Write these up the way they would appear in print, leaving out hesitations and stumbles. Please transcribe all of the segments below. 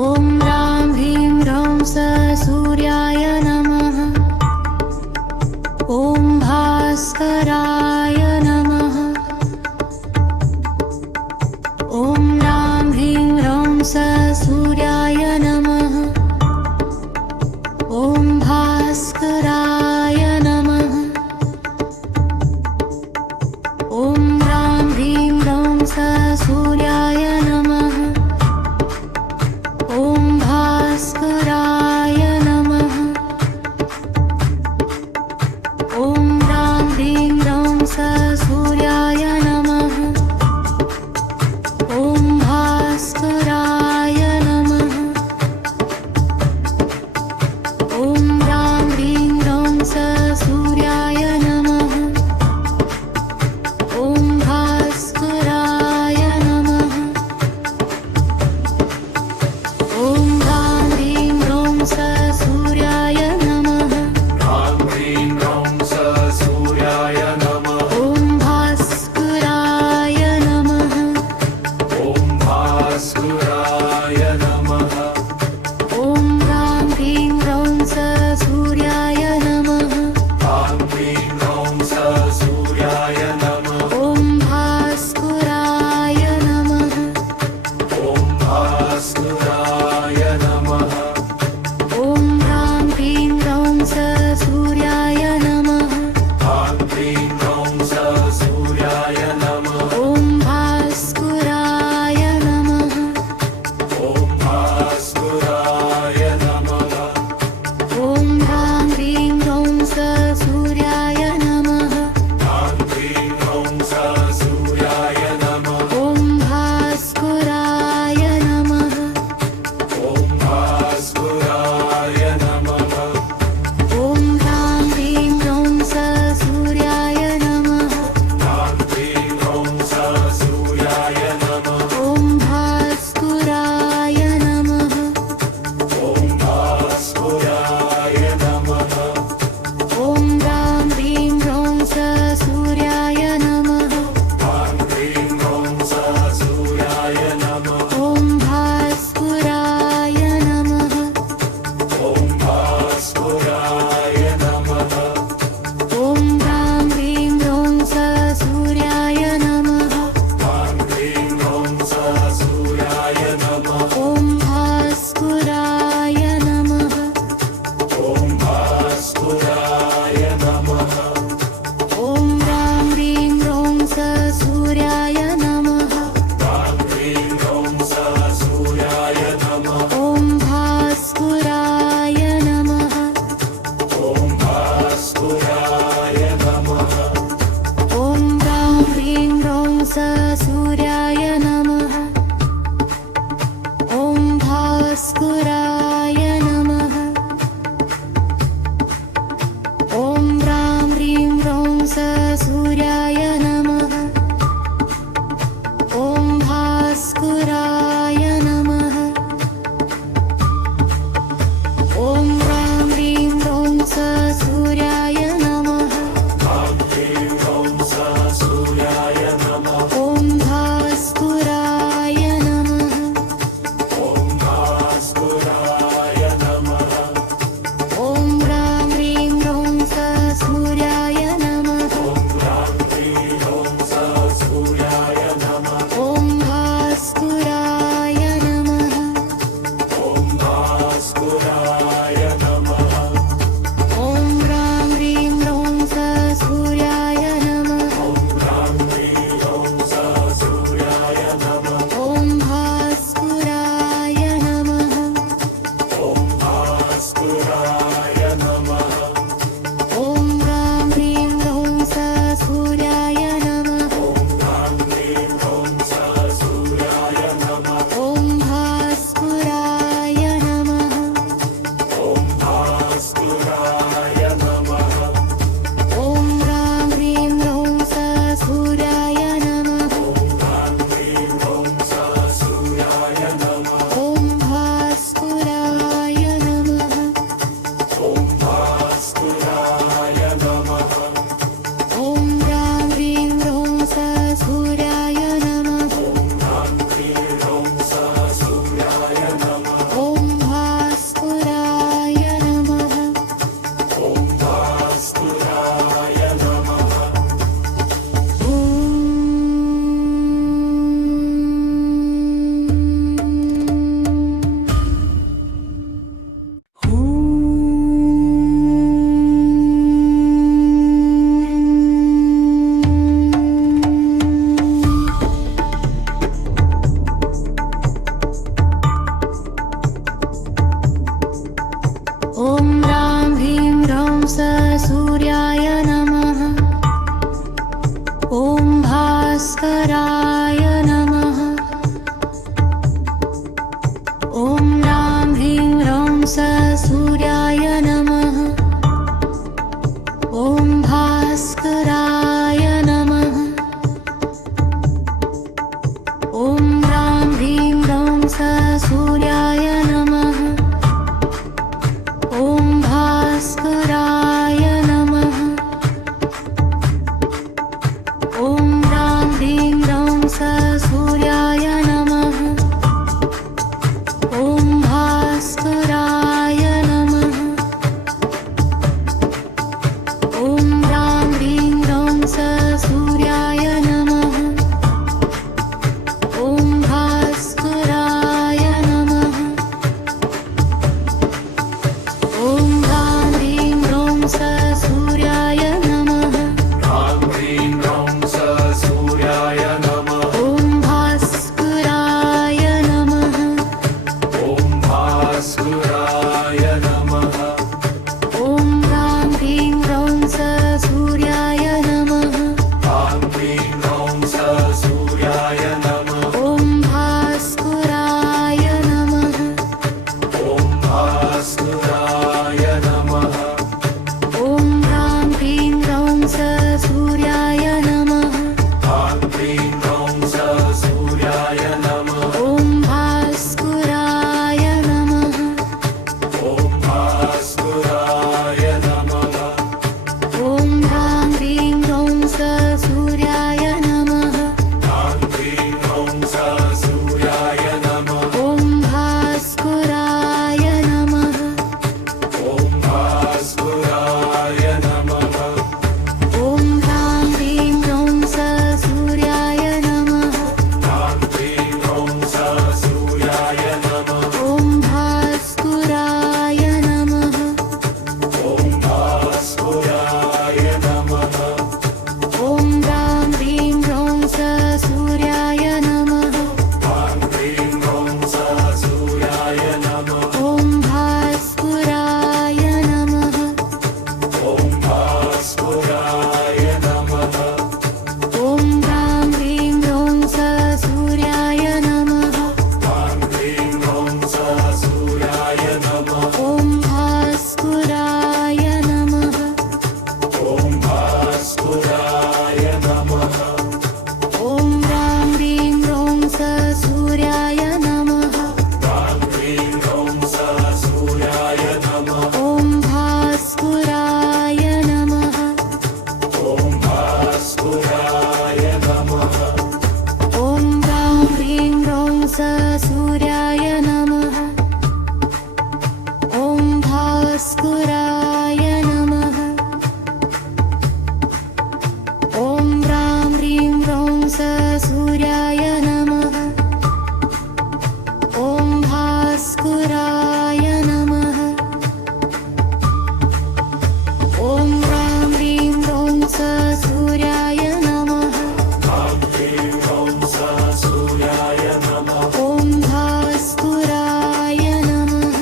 ॐ ह्रां ह्रीं ह्रौं सूर्याय नमः। ॐ भास्कराय नमः। ॐ ह्रां ह्रीं ह्रौं सूर्याय नमः। ॐ भास्कराय नमः। ॐ ह्रां ह्रीं ह्रौं सूर्याय नमः। ॐ भास्कराय नमः। ॐ ह्रां ह्रीं ह्रौं सूर्याय नमः। ॐ भास्कराय नमः। ॐ ह्रां ह्रीं ह्रौं सूर्याय नमः। ॐ भास्कराय नमः। ॐ ह्रां ह्रीं ह्रौं सूर्याय नमः। ह्रां ह्रीं ह्रौं सूर्याय नमः। ॐ भास्कराय नमः। ॐ भास्कराय नमः। ॐ ह्रां ह्रीं ह्रौं सूर्याय नमः। ह्रां ह्रीं ह्रौं सूर्याय नमः। ॐ भास्कराय नमः। ॐ भास्कराय नमः। ॐ ह्रां ह्रीं ह्रौं सूर्याय नमः। ह्रां ह्रीं ह्रौं सूर्याय नमः। ॐ भास्कराय नमः। ॐ भास्कराय नमः। ॐ ह्रां ह्रीं ह्रौं सूर्याय नमः। ह्रां ह्रीं ह्रौं सूर्याय नमः। ॐ भास्कराय नमः। ॐ ह्रां ह्रीं ह्रौं स सूर्याय नमः ॐ भास्कराय नमः ॐ ह्रां ह्रीं ह्रौं स सूर्याय नमः ॐ भास्कराय नमः ॐ ह्रां ह्रीं ह्रौं स सूर्याय नमः ॐ भास्कराय नमः ॐ ह्रां ह्रीं ह्रौं स सूर्याय नमः ॐ भास्कराय नमः ॐ ह्रां ह्रीं ह्रौं स सूर्याय नमः ह्रां ह्रीं ह्रौं स सूर्याय नमः ॐ भास्कराय नमः ॐ भास्कराय नमः ॐ ह्रां ह्रीं ह्रौं स सूर्याय नमः ह्रां ह्रीं ह्रौं स सूर्याय नमः ॐ भास्कराय नमः ॐ भास्कराय नमः ॐ ह्रां ह्रीं ह्रौं स सूर्याय नमः ह्रां ह्रीं ह्रौं स सूर्याय नमः ॐ भास्कराय नमः ॐ भास्कराय नमः ॐ ह्रां ह्रीं ह्रौं स सूर्याय नमः ह्रां ह्रीं ह्रौं स सूर्याय नमः ॐ भास्कराय नमः ॐ भास्कराय नमः ॐ ह्रां ह्रीं ह्रौं स सूर्याय नमः ह्रां ह्रीं ह्रौं स सूर्याय नमः ॐ भास्कराय नमः ॐ भास्कराय नमः ॐ ह्रां ह्रीं ह्रौं स सूर्याय नमः ह्रां ह्रीं ह्रौं स सूर्याय नमः ॐ भास्कराय नमः ॐ भास्कराय नमः ॐ ह्रां ह्रीं ह्रौं स सूर्याय नमः ह्रां ह्रीं ह्रौं स सूर्याय नमः ॐ भास्कराय नमः ॐ भास्कराय नमः ॐ ह्रां ह्रीं ह्रौं स सूर्याय नमः ह्रां ह्रीं ह्रौं स सूर्याय नमः ॐ भास्कराय नमः ॐ भास्कराय नमः ॐ ह्रां ह्रीं ह्रौं स सूर्याय नमः ॐ भास्कराय नमः ॐ ह्रां ह्रीं ह्रौं स सूर्याय नमः ॐ भास्कराय नमः ॐ ह्रां ह्रीं ह्रौं स सूर्याय नमः ह्रां ह्रीं ह्रौं स सूर्याय नमः ॐ भास्कराय नमः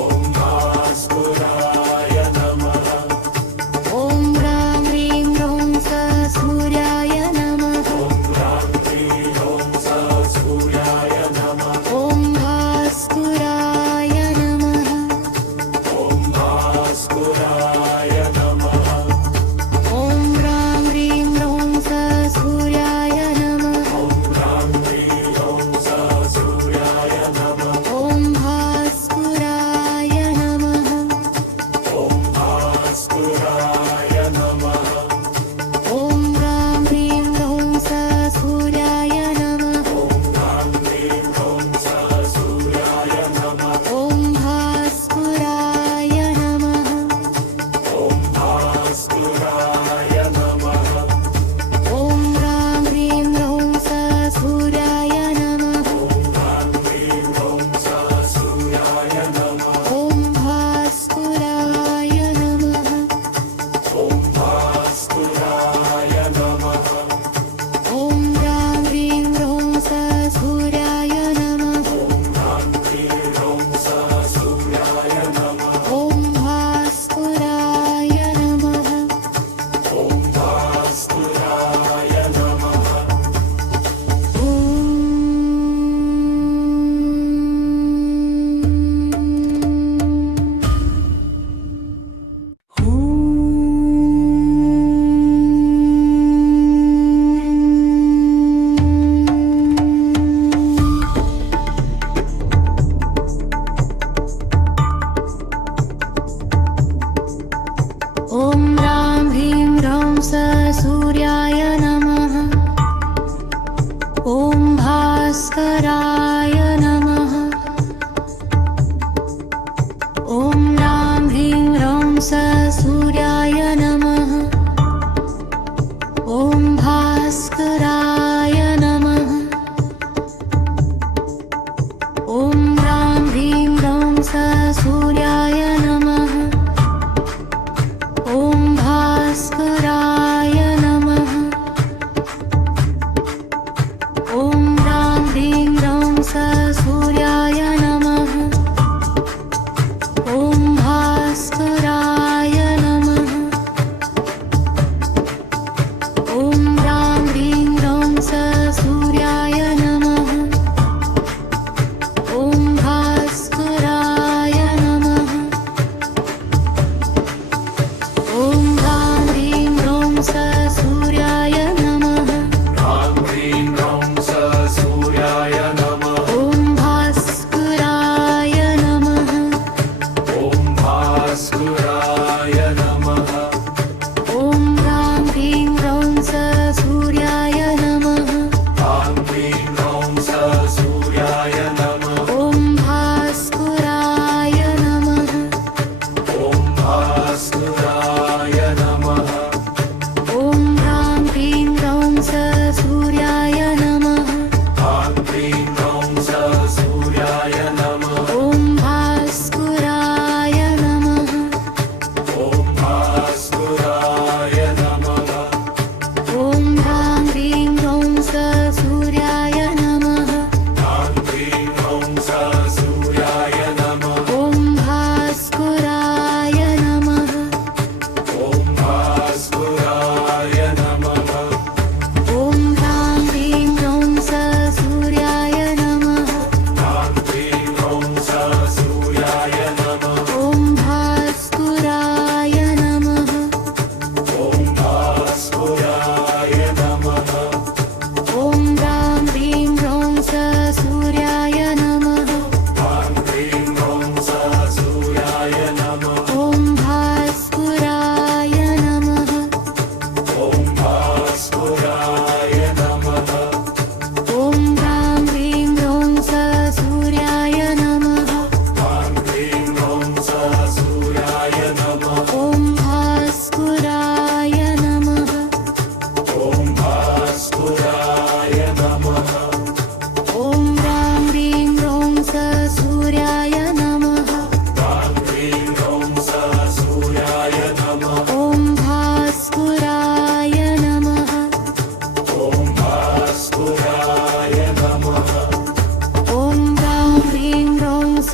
ॐ भास्कराय नमः ॐ ह्रां ह्रीं ह्रौं स सूर्याय नमः ॐ ह्रां ह्रीं ह्रौं स सूर्याय नमः ॐ भास्कराय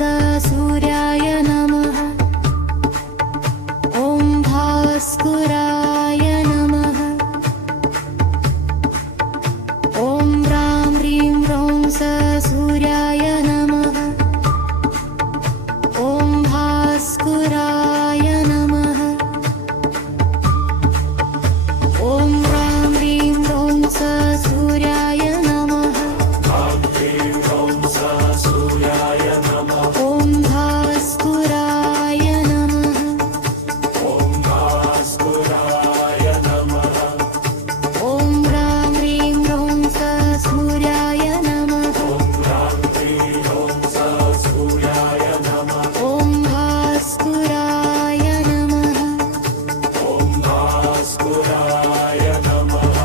स सूर्याय नमः ॐ भास्कराय नमः ॐ ह्रां ह्रीं ह्रौं स सूर्याय नमः ॐ भास्कराय नमः ॐ ह्रां ह्रीं ह्रौं स सूर्याय नमः ॐ ह्रीं ह्रौं स सूर्याय नमः ॐ भास्कराय नमः ॐ भास्कराय नमः ॐ ह्रां ह्रीं ह्रौं स सूर्याय नमः ॐ ह्रां ह्रीं ह्रौं स सूर्याय नमः ॐ भास्कराय नमः ॐ भास्कराय नमः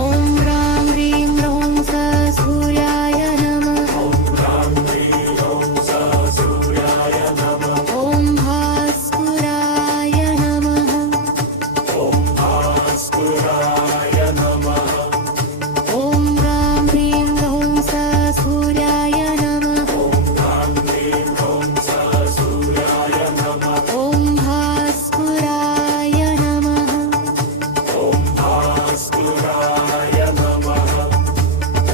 ॐ ह्रां ह्रीं ह्रौं स सूर्याय नमः ॐ ह्रां ह्रीं ह्रौं स सूर्याय नमः ॐ भास्कराय नमः ॐ भास्कराय नमः ॐ ह्रां ह्रीं ह्रौं स सूर्याय नमः ॐ ह्रां ह्रीं ह्रौं स सूर्याय नमः ॐ भास्कराय नमः ॐ भास्कराय नमः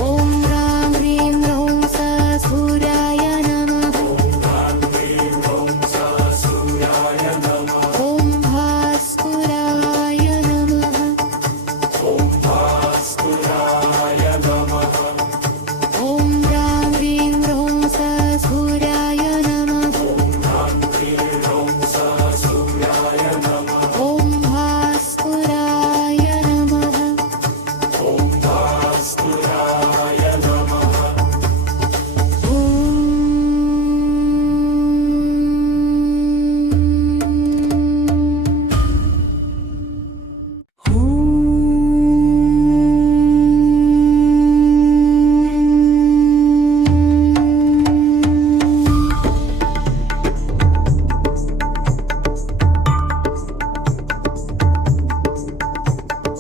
ॐ ह्रां ह्रीं ह्रौं स सूर्याय नमः ॐ ह्रां ह्रीं ह्रौं स सूर्याय नमः ॐ भास्कराय नमः ॐ भास्कराय नमः ॐ ह्रां ह्रीं ह्रौं स सूर्याय नमः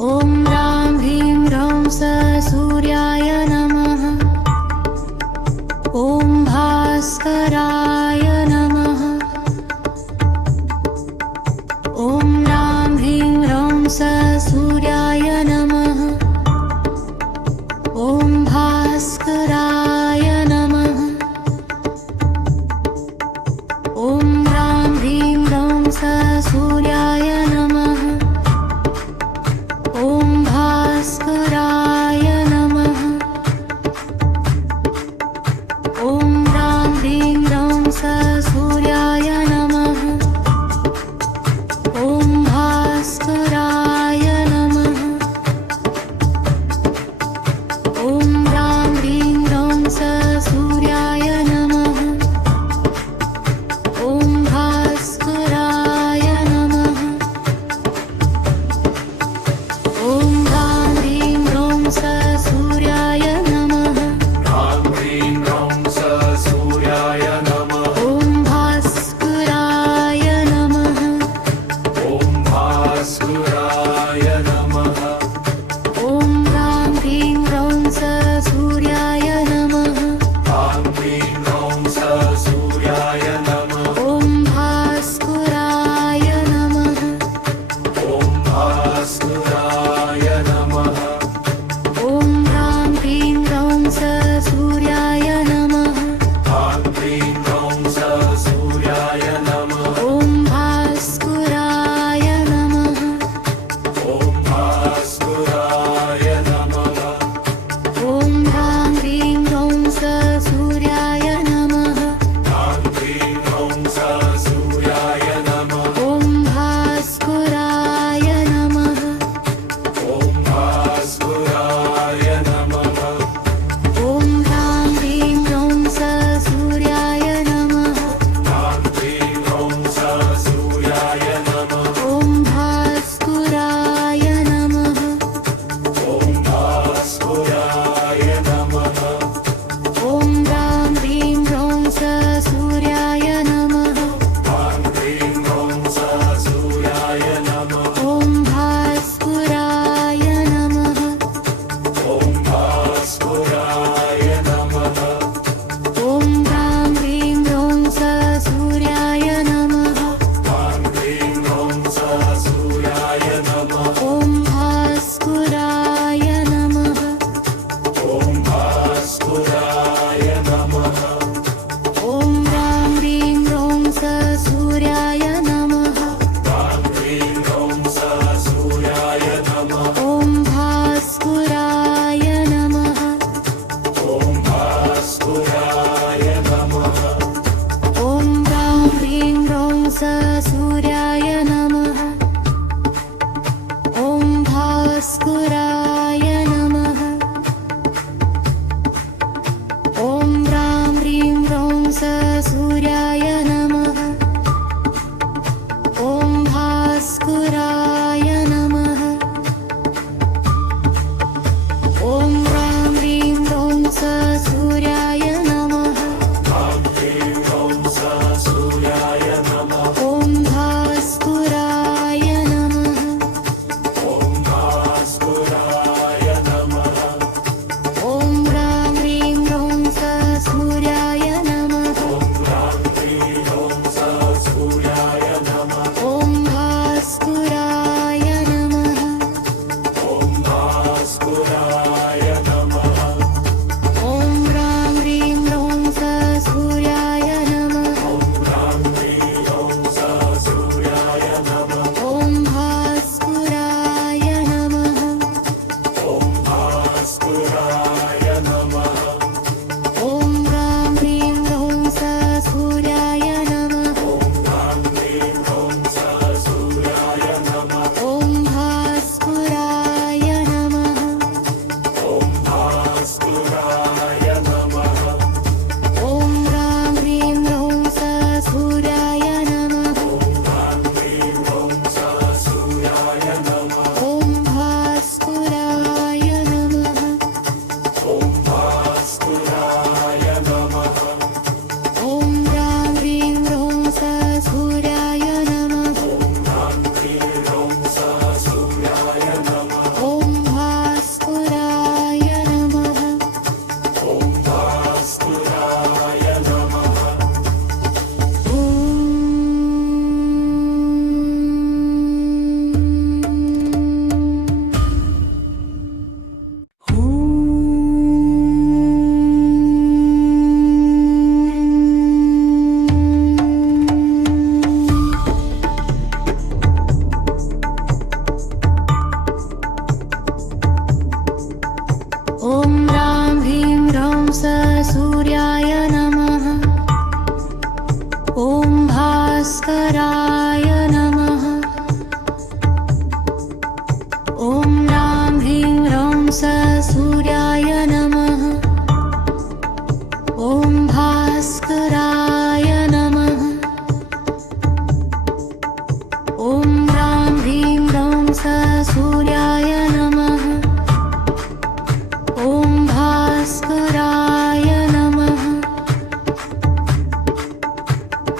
ॐ ह्रां ह्रीं ह्रौं स सूर्याय नमः ॐ भास्कराय नमः ॐ भास्कराय नमः ॐ ह्रां ह्रीं ह्रौं स सूर्याय नमः ॐ भास्कराय नमः ॐ ह्रां ह्रीं ह्रौं स सूर्याय नमः ॐ भास्कराय नमः ॐ ह्रां ह्रीं ह्रौं स सूर्याय नमः ॐ भास्कराय नमः ॐ ह्रां ह्रीं ह्रौं स सूर्याय नमः ॐ भास्कराय नमः ॐ ह्रां ह्रीं ह्रौं स सूर्याय नमः ॐ भास्कराय नमः ॐ ह्रां ह्रीं ह्रौं स सूर्याय नमः ह्रां ह्रीं ह्रौं स सूर्याय नमः ॐ भास्कराय नमः ॐ भास्कराय नमः ॐ ह्रां ह्रीं ह्रौं स सूर्याय नमः ह्रां ह्रीं ह्रौं स सूर्याय नमः ॐ भास्कराय नमः ॐ भास्कराय नमः ॐ ह्रां ह्रीं ह्रौं स सूर्याय नमः ह्रां ह्रीं ह्रौं स सूर्याय नमः ॐ भास्कराय नमः ॐ भास्कराय नमः ॐ ह्रां ह्रीं ह्रौं स सूर्याय नमः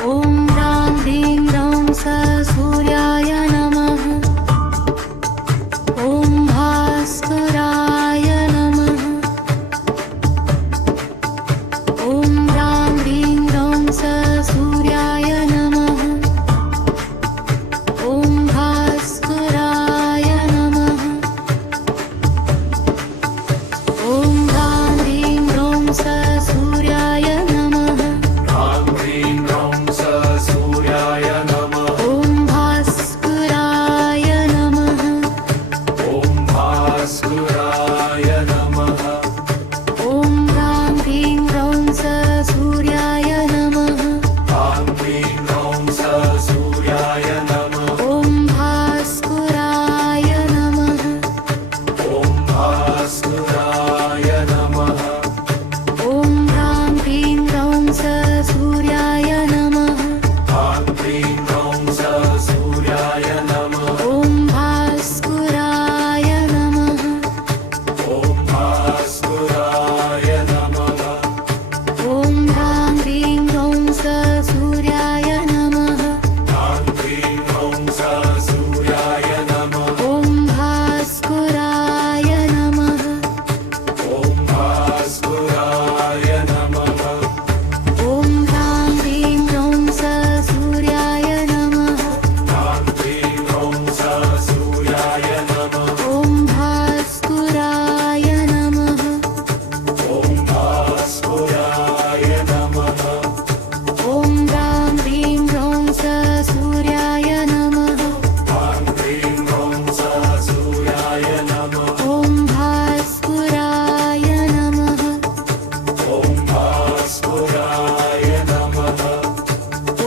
ॐ ह्रां ह्रीं ह्रौं स सूर्याय नमः ॐ भास्कराय नमः ॐ ह्रां ह्रीं ह्रौं स सूर्याय नमः ॐ भास्कराय नमः ॐ ह्रां ह्रीं ह्रौं स सूर्याय नमः ह्रां ह्रीं ह्रौं स सूर्याय नमः ॐ भास्कराय नमः ॐ भास्कराय नमः ॐ ह्रां ह्रीं ह्रौं स सूर्याय नमः ह्रां ह्रीं ह्रौं स सूर्याय नमः ॐ भास्कराय नमः ॐ भास्कराय नमः ॐ ह्रां ह्रीं ह्रौं स सूर्याय नमः ह्रां ह्रीं ह्रौं स सूर्याय नमः ॐ भास्कराय नमः ॐ भास्कराय नमः ॐ ह्रां ह्रीं ह्रौं स सूर्याय नमः ह्रां ह्रीं ह्रौं स सूर्याय नमः ॐ भास्कराय नमः ॐ भास्कराय नमः ॐ ह्रां ह्रीं ह्रौं स सूर्याय नमः ह्रां ह्रीं ह्रौं स सूर्याय नमः ॐ भास्कराय नमः ॐ भास्कराय नमः ॐ ह्रां ह्रीं ह्रौं स सूर्याय नमः ह्रां ह्रीं ह्रौं स सूर्याय नमः ॐ भास्कराय नमः ॐ भास्कराय नमः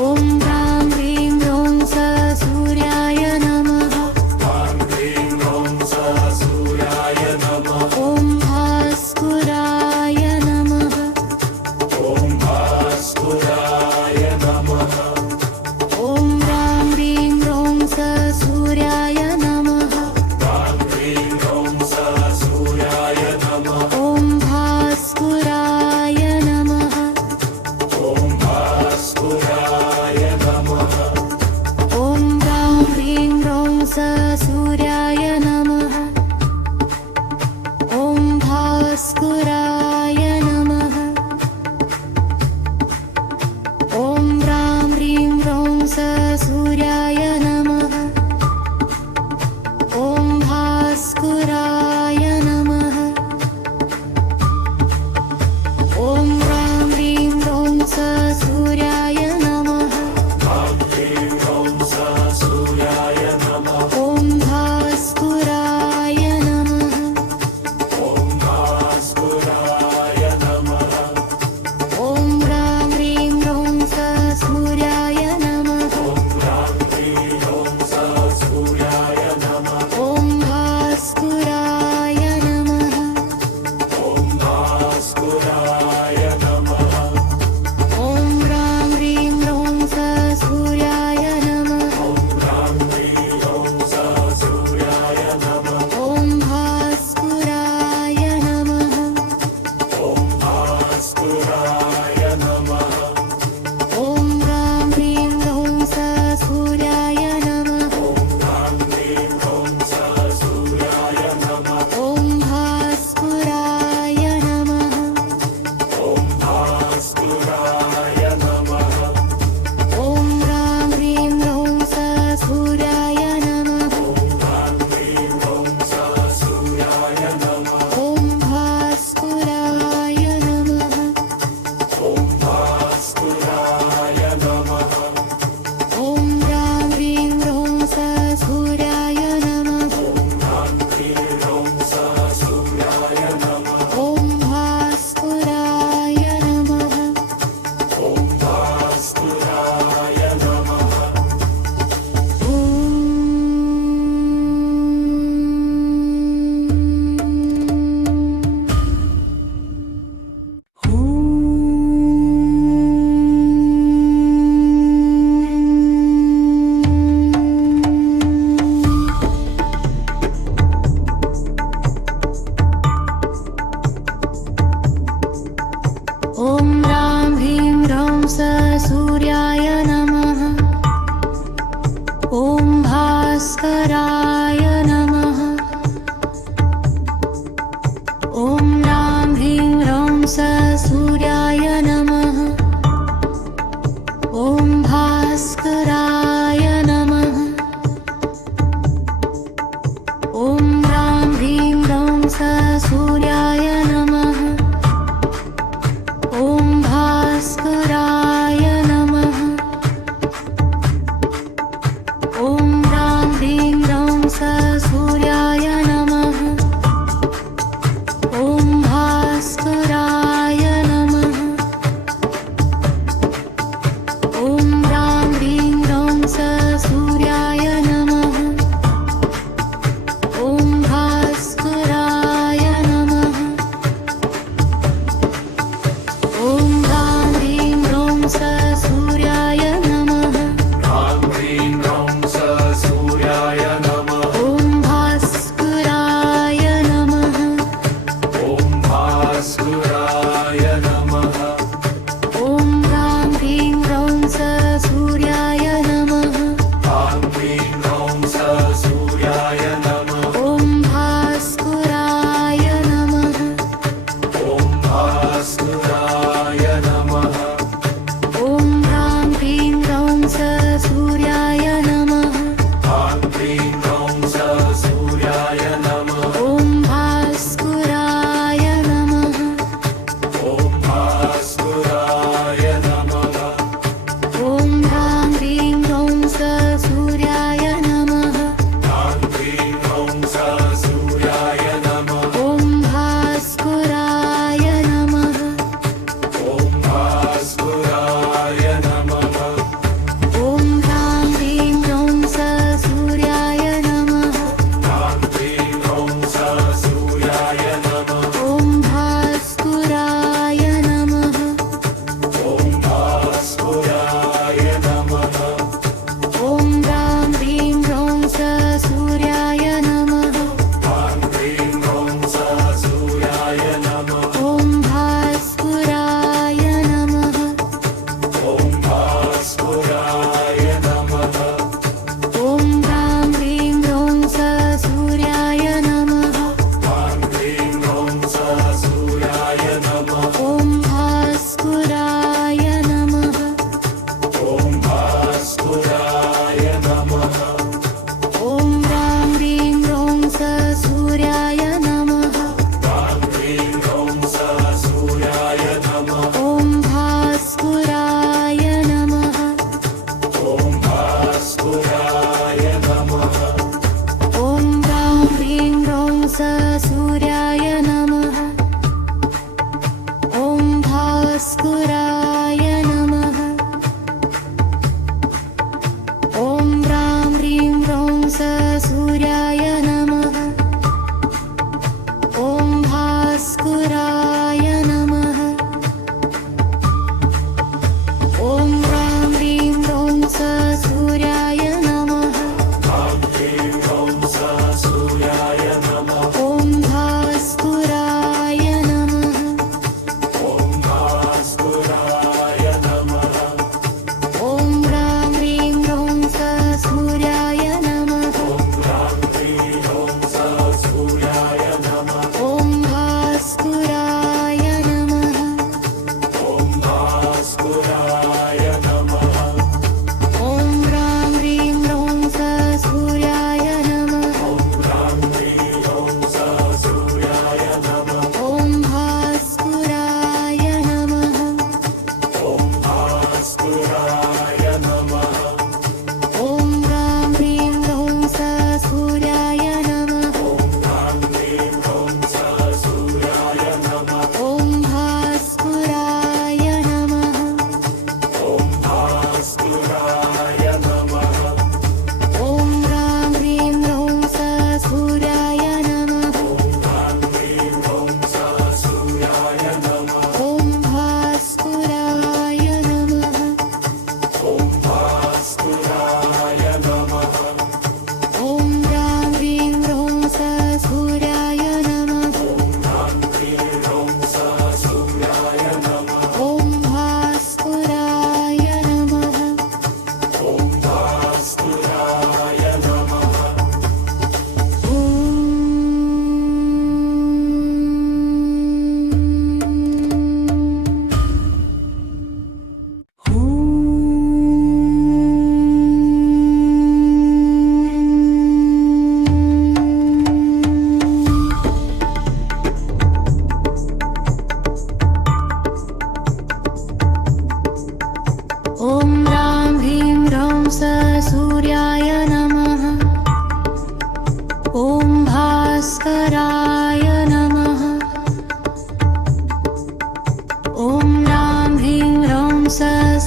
ॐ ह्रां ह्रीं ह्रौं स सूर्याय नमः ह्रां ह्रीं ह्रौं स सूर्याय नमः ॐ भास्कराय नमः ॐ भास्कराय नमः ॐ ह्रां ह्रीं ह्रौं स सूर्याय नमः ह्रां ह्रीं ह्रौं स सूर्याय नमः ॐ भास्कराय नमः ॐ भास्कराय नमः ॐ ह्रां ह्रीं ह्रौं स सूर्याय नमः ॐ भास्कराय नमः ॐ ह्रां ह्रीं ह्रौं स सूर्याय नमः ॐ भास्कराय नमः ॐ ह्रां ह्रीं ह्रौं स सूर्याय नमः ह्रां ह्रीं ह्रौं स सूर्याय नमः ॐ भास्कराय नमः ॐ भास्कराय नमः ॐ ह्रां ह्रीं ह्रौं स सूर्याय नमः ॐ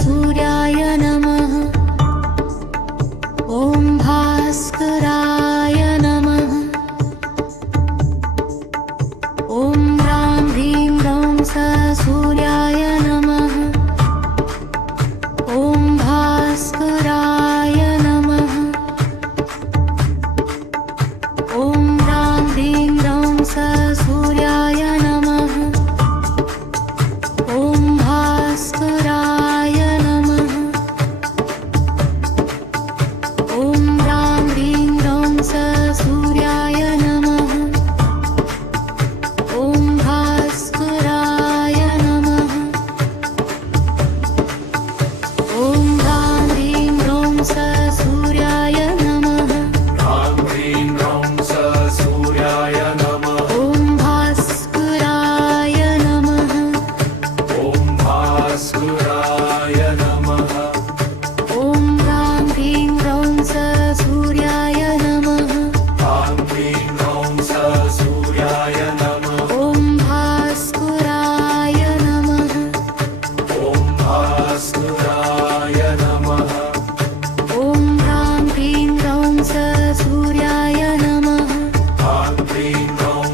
सूर्याय नमः ॐ भास्कराय नमः ॐ ह्रां ह्रीं ह्रौं सूर्याय नमः ॐ भास्कराय नमः ॐ ह्रां ह्रीं ह्रौं सूर्याय नमः ॐ भास्कराय नमः ॐ ह्रां ह्रीं ह्रौं सूर्याय नमः ॐ भास्कराय नमः ॐ ह्रां ह्रीं ह्रौं सूर्याय नमः ह्रां ह्रीं ह्रौं सूर्याय नमः ॐ भास्कराय नमः ॐ भास्कराय नमः ॐ ह्रां ह्रीं ह्रौं सूर्याय नमः ह्रां ह्रीं ह्रौं सूर्याय नमः ॐ भास्कराय नमः ॐ भास्कराय नमः ॐ ह्रां ह्रीं ह्रौं सूर्याय नमः ह्रां ह्रीं ह्रौं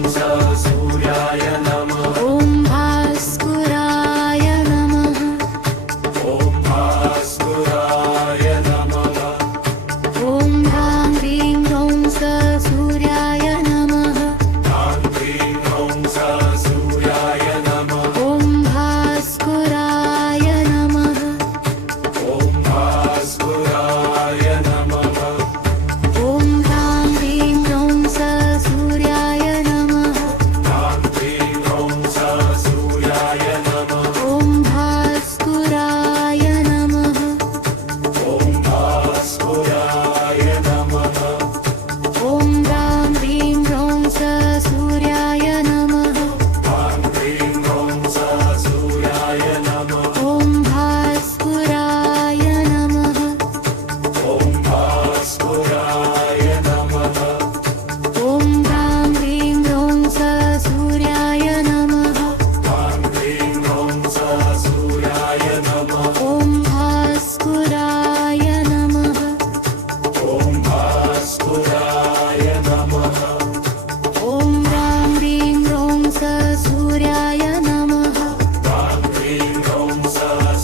सूर्याय नमः ॐ भास्कराय नमः ॐ भास्कराय नमः ॐ ह्रां ह्रीं ह्रौं सूर्याय नमः ह्रां ह्रीं ह्रौं सूर्याय नमः ॐ भास्कराय नमः ॐ भास्कराय नमः ॐ ह्रां ह्रीं ह्रौं सूर्याय नमः ह्रां ह्रीं ह्रौं सूर्याय नमः ॐ भास्कराय नमः ॐ भास्कराय नमः ॐ ह्रां ह्रीं ह्रौं सूर्याय नमः ह्रां ह्रीं ह्रौं सूर्याय नमः ॐ भास्कराय नमः ॐ भास्कराय नमः ॐ ह्रां ह्रीं ह्रौं सूर्याय नमः ह्रां ह्रीं ह्रौं सूर्याय नमः ॐ भास्कराय नमः ॐ भास्कराय नमः ॐ ह्रां ह्रीं ह्रौं सूर्याय नमः ह्रां ह्रीं ह्रौं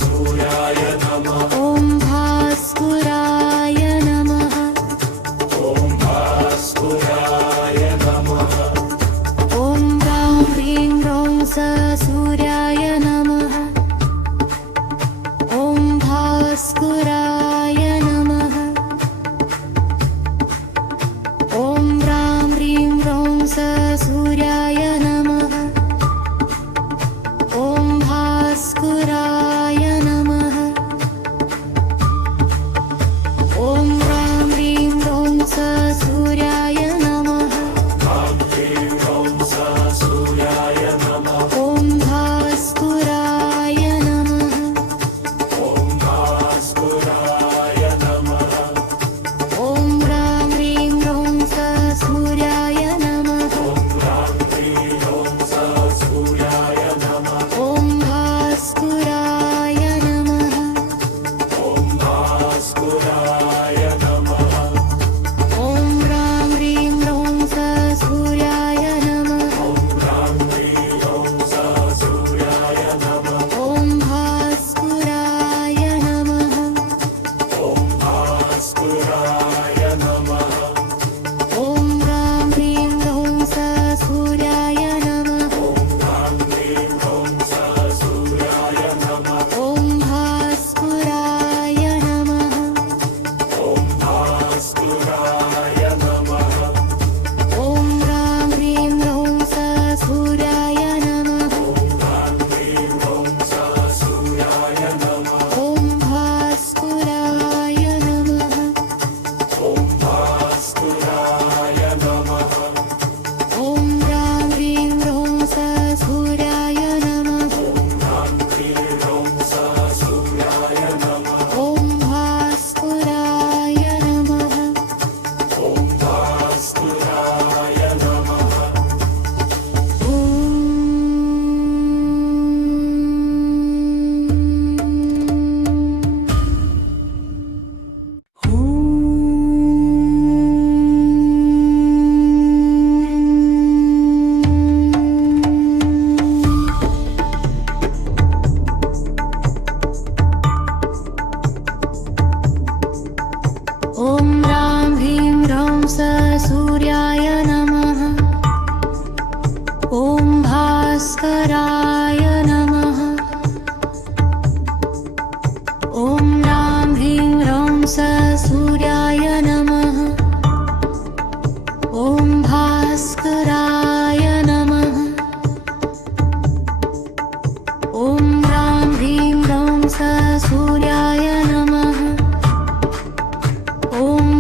सूर्याय नमः ॐ भास्कराय नमः ॐ भास्कराय नमः ॐ ह्रां ह्रीं ह्रौं सूर्याय नमः ॐ भास्कराय नमः ॐ ह्रां ह्रीं ह्रौं सूर्याय नमः ॐ भास्कराय नमः ॐ ह्रां ह्रीं ह्रौं सूर्याय नमः ह्रां ह्रीं ह्रौं सूर्याय नमः ॐ भास्कराय नमः ॐ भास्कराय ॐ रां ह्रीं ह्रौं स सूर्याय नमः ॐ भास्कराय नमः ॐ रां ह्रीं ह्रौं स सूर्याय नमः ॐ भास्कराय नमः ॐ रां ह्रीं ह्रौं स सूर्याय नमः ॐ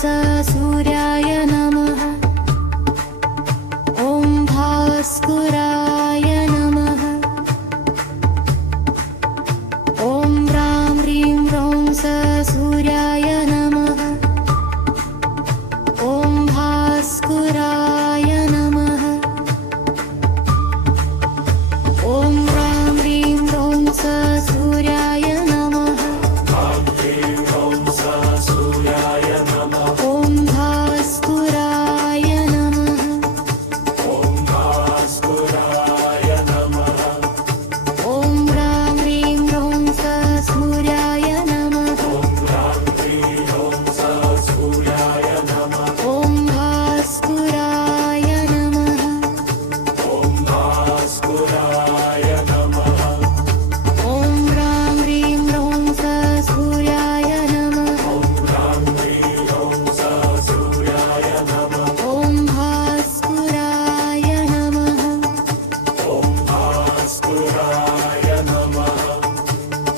स सूर्याय नमः ॐ भास्कराय नमः ॐ ह्रां ह्रीं ह्रौं स सूर्याय नमः ॐ भास्कराय नमः ॐ ह्रां ह्रीं ह्रौं स सूर्याय नमः ॐ ह्रीं ह्रौं स सूर्याय नमः ॐ भास्कराय नमः ॐ भास्कराय नमः ॐ ह्रां ह्रीं ह्रौं स सूर्याय नमः ॐ ह्रां ह्रीं ह्रौं स सूर्याय नमः ॐ भास्कराय नमः ॐ भास्कराय नमः ॐ ह्रां ह्रीं ह्रौं स सूर्याय नमः ॐ ह्रां ह्रीं ह्रौं स सूर्याय नमः ॐ भास्कराय नमः ॐ भास्कराय नमः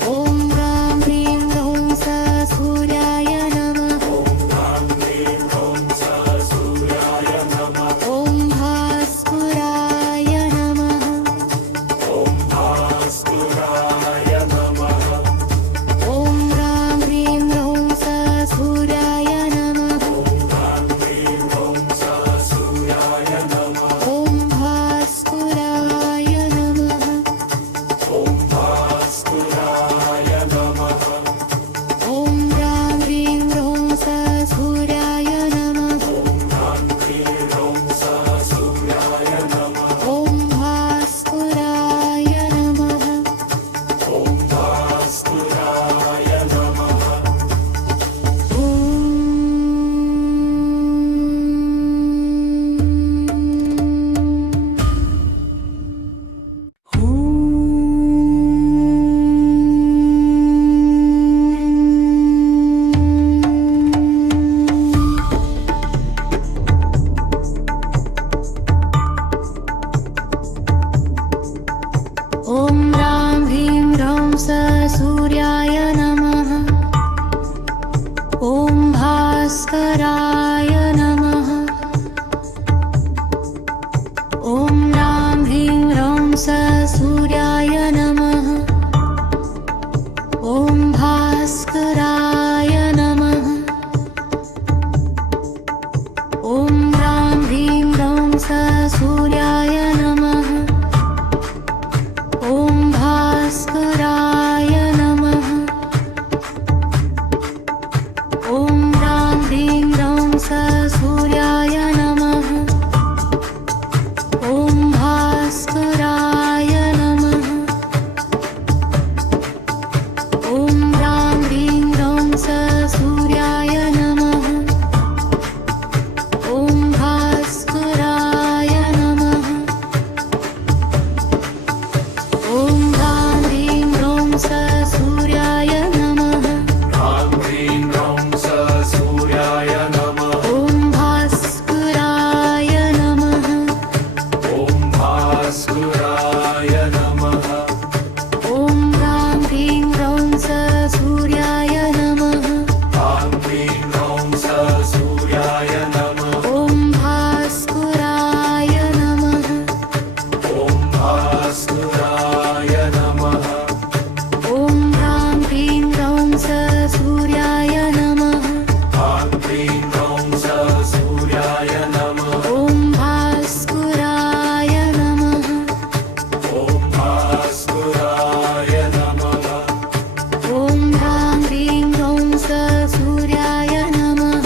ॐ ह्रां ह्रीं ह्रौं स सूर्याय नमः ॐ ह्रां ह्रीं ह्रौं स सूर्याय नमः ॐ भास्कराय नमः ॐ भास्कराय नमः ॐ ह्रां ह्रीं ह्रौं स सूर्याय नमः ॐ ह्रां ह्रीं ह्रौं स सूर्याय नमः ॐ भास्कराय नमः ॐ भास्कराय नमः ॐ ह्रां ह्रीं ह्रौं स सूर्याय नमः ॐ ह्रां ह्रीं ह्रौं स सूर्याय नमः ॐ भास्कराय नमः ॐ भास्कराय नमः ॐ ह्रां ह्रीं ह्रौं स सूर्याय नमः ॐ भास्कराय नमः ॐ ह्रां ह्रीं ह्रौं स सूर्याय नमः ॐ भास्कराय नमः ॐ ह्रां ह्रीं ह्रौं स सूर्याय नमः ॐ भास्कराय नमः ॐ ह्रां ह्रीं ह्रौं स सूर्याय नमः ॐ भास्कराय नमः ॐ ह्रां ह्रीं ह्रौं स सूर्याय नमः ॐ भास्कराय नमः ॐ ह्रां ह्रीं ह्रौं स सूर्याय नमः ह्रां ह्रीं ह्रौं स सूर्याय नमः ॐ भास्कराय नमः ॐ भास्कराय नमः ॐ ह्रां ह्रीं ह्रौं स सूर्याय नमः ह्रां ह्रीं ह्रौं स सूर्याय नमः ॐ भास्कराय नमः ॐ भास्कराय नमः ॐ ह्रां ह्रीं ह्रौं स सूर्याय नमः ह्रां ह्रीं ह्रौं स सूर्याय नमः ॐ भास्कराय नमः ॐ भास्कराय नमः ॐ ह्रां ह्रीं ह्रौं स सूर्याय नमः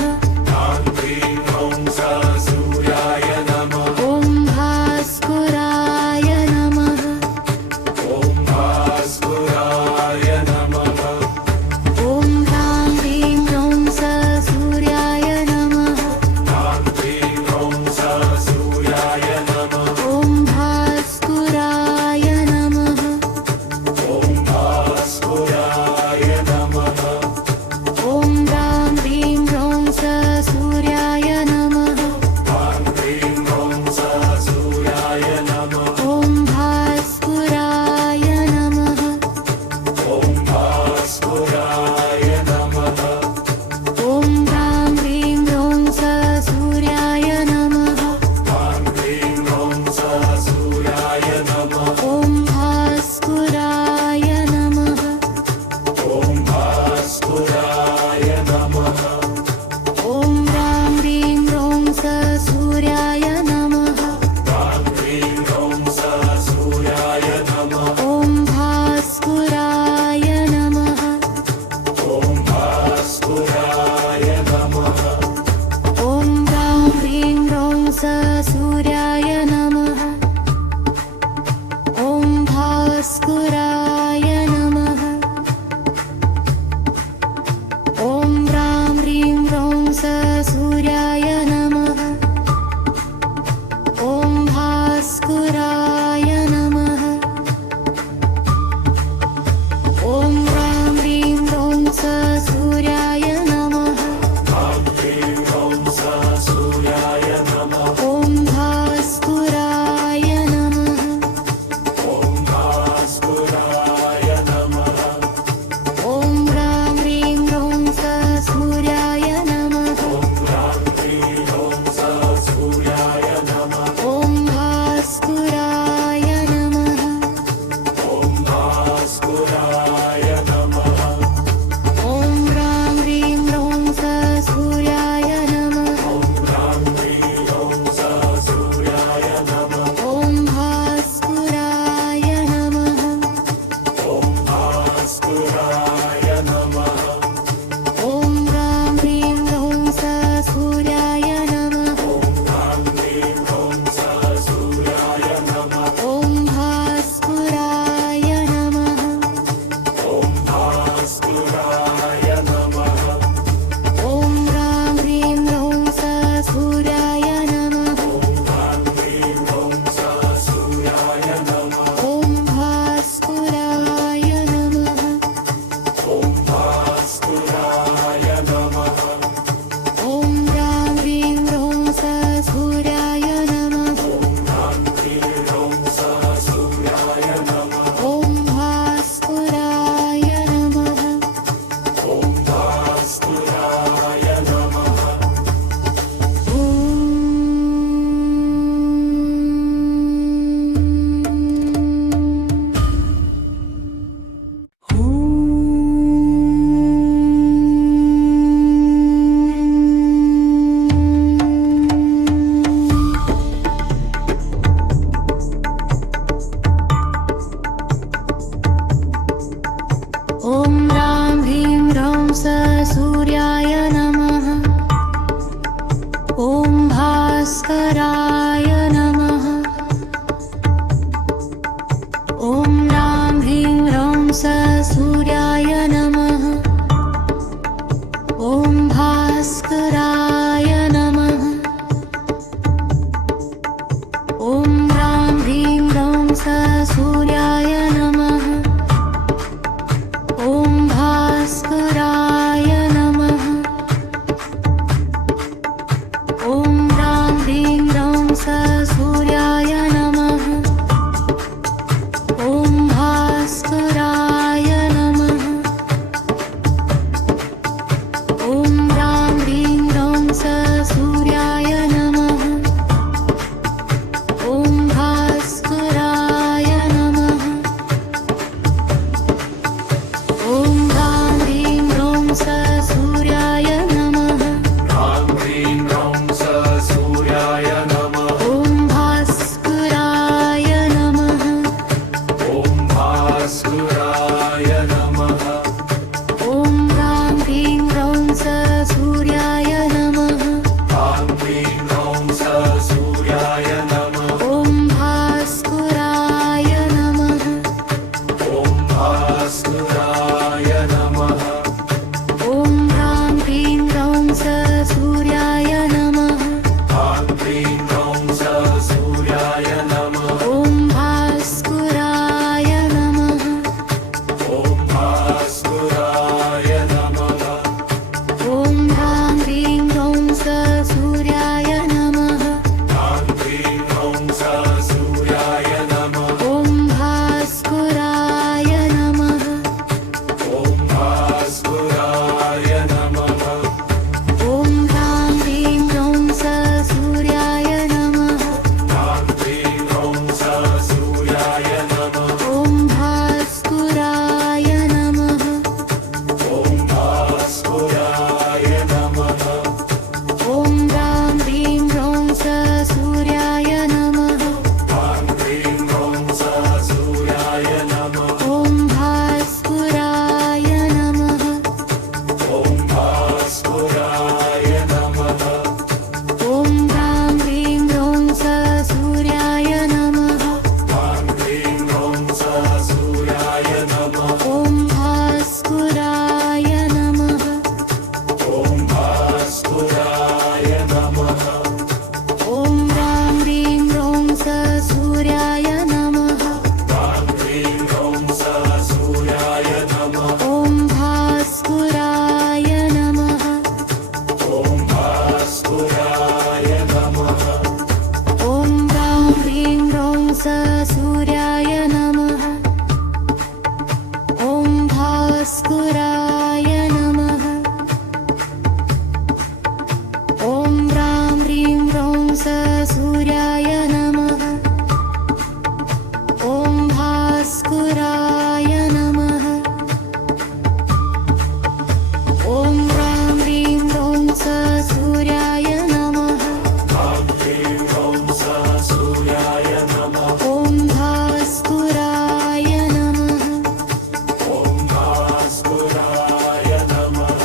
ॐ ह्रां ह्रीं ह्रौं स सूर्याय नमः ॐ भास्कराय नमः ॐ ह्रां ह्रीं ह्रौं स सूर्याय नमः ॐ भास्कराय नमः ॐ ह्रां ह्रीं ह्रौं स सूर्याय नमः सूर्याय नमः ॐ भास्कराय नमः भास्कराय नमः ॐ ह्रां ह्रीं ह्रौं स सूर्याय नमः ह्रीं सूर्याय नमः ह्रां ह्रीं ह्रौं सः सूर्याय नमः ॐ भास्कराय नमः ॐ भास्कराय नमः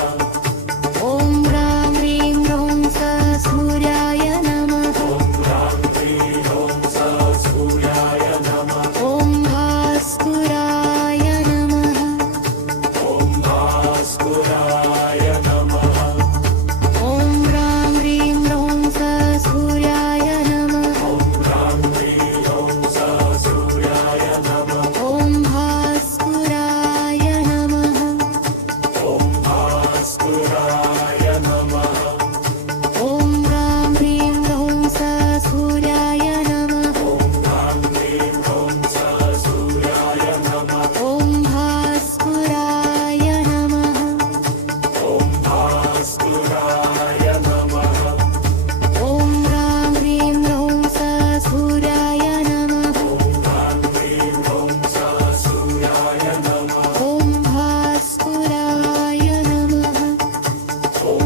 ॐ ह्रां ह्रीं ह्रौं सः सूर्याय नमः ॐ ह्रां ह्रीं ह्रौं सः सूर्याय नमः ॐ भास्कराय नमः ॐ भास्कराय नमः ॐ ह्रां ह्रीं ह्रौं सः सूर्याय नमः ॐ ह्रां ह्रीं ह्रौं सः सूर्याय नमः ॐ भास्कराय नमः ॐ भास्कराय नमः ॐ ह्रां ह्रीं ह्रौं सः सूर्याय नमः ॐ ह्रां ह्रीं ह्रौं सः सूर्याय नमः ॐ भास्कराय नमः ॐ भास्कराय नमः ॐ ह्रां ह्रीं ह्रौं सः सूर्याय नमः ॐ ह्रां ह्रीं ह्रौं सः सूर्याय नमः ॐ भास्कराय नमः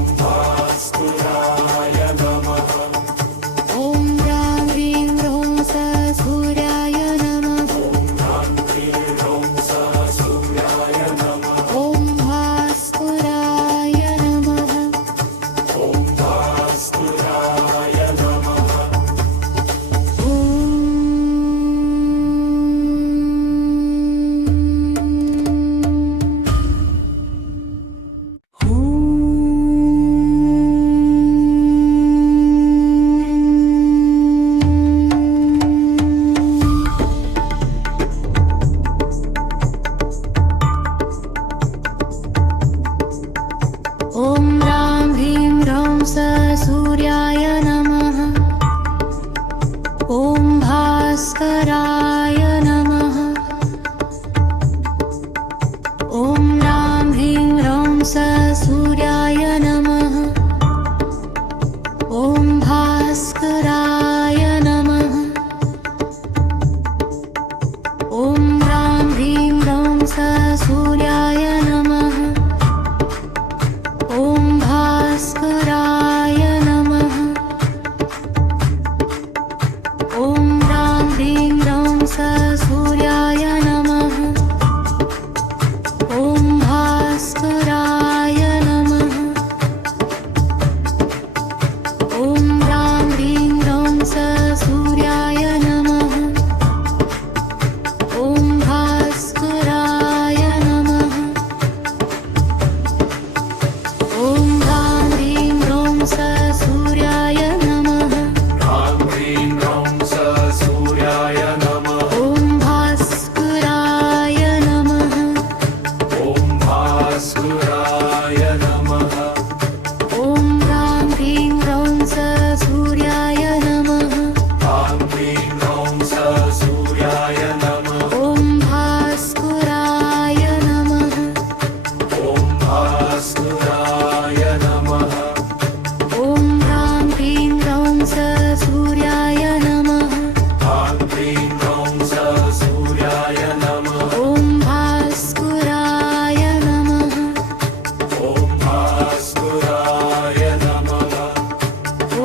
ॐ भास्कराय नमः ॐ ह्रां ह्रीं ह्रौं सः सूर्याय नमः ॐ ह्रां ह्रीं ह्रौं सः सूर्याय नमः ॐ भास्कराय नमः ॐ भास्कराय नमः ॐ ह्रां ह्रीं ह्रौं सः सूर्याय नमः ॐ भास्कराय नमः ॐ ह्रां ह्रीं ह्रौं सः सूर्याय नमः ॐ भास्कराय नमः ॐ ह्रां ह्रीं ह्रौं सः सूर्याय नमः ॐ भास्कराय नमः ॐ ह्रां ह्रीं ह्रौं सः सूर्याय नमः ॐ भास्कराय नमः ॐ ह्रां ह्रीं ह्रौं सः सूर्याय नमः ॐ भास्कराय नमः ॐ ह्रां ह्रीं ह्रौं सः सूर्याय नमः ह्रां ह्रीं ह्रौं सः सूर्याय नमः ॐ भास्कराय नमः ॐ भास्कराय नमः ॐ ह्रां ह्रीं ह्रौं सः सूर्याय नमः ह्रां ह्रीं ह्रौं सः सूर्याय नमः ॐ भास्कराय नमः ॐ भास्कराय नमः ॐ ह्रां ह्रीं ह्रौं सः सूर्याय नमः ह्रां ह्रीं ह्रौं सः सूर्याय नमः ॐ भास्कराय नमः ॐ भास्कराय नमः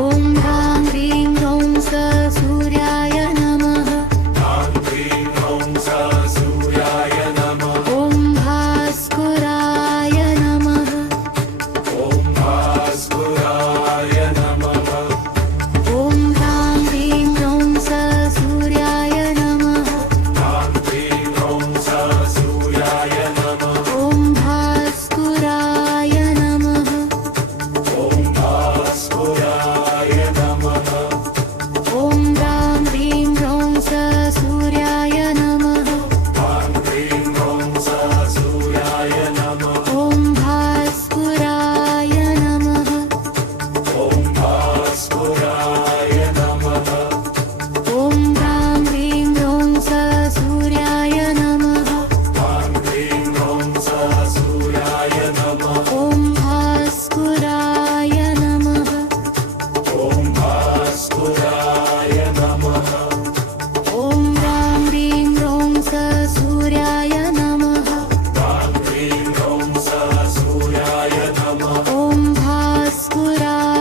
ॐ ह्रां ह्रीं ह्रौं सः सूर्याय नमः ह्रां ह्रीं ह्रौं सः सूर्याय नमः ॐ भास्कराय नमः ॐ भास्कराय नमः ॐ ह्रां ह्रीं ह्रौं सः सूर्याय नमः ह्रां ह्रीं ह्रौं सः सूर्याय नमः ॐ भास्कराय नमः ॐ भास्कराय नमः ॐ ह्रां ह्रीं ह्रौं सः सूर्याय नमः ह्रां ह्रीं ह्रौं सः सूर्याय नमः ॐ भास्कराय नमः ॐ भास्कराय नमः ॐ ह्रां ह्रीं ह्रौं सः सूर्याय नमः ह्रां ह्रीं ह्रौं सः सूर्याय नमः ॐ भास्कराय नमः ॐ भास्कराय नमः ॐ ह्रां ह्रीं ह्रौं सः सूर्याय नमः ह्रां ह्रीं ह्रौं सः सूर्याय नमः ॐ भास्कराय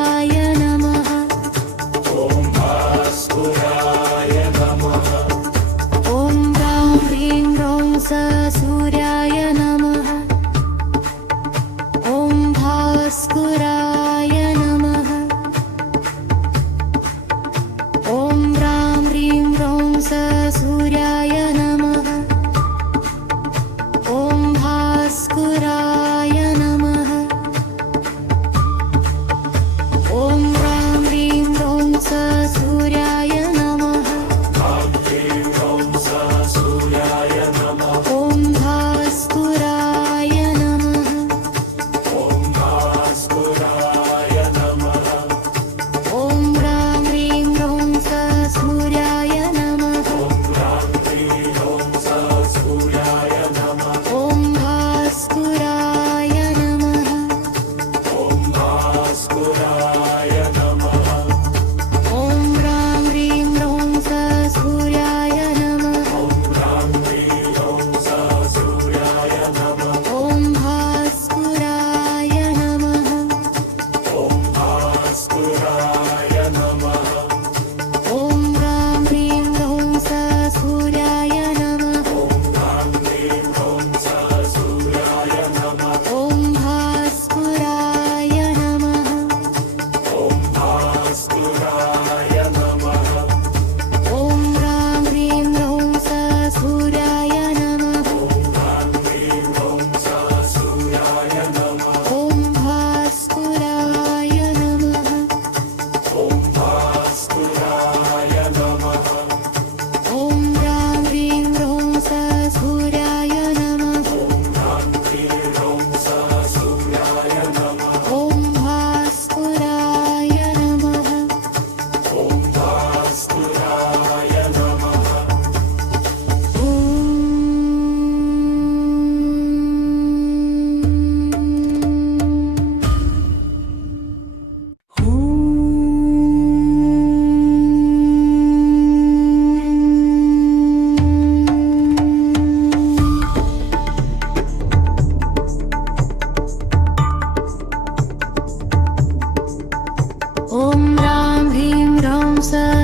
ॐ रां ह्रीं ह्रौं स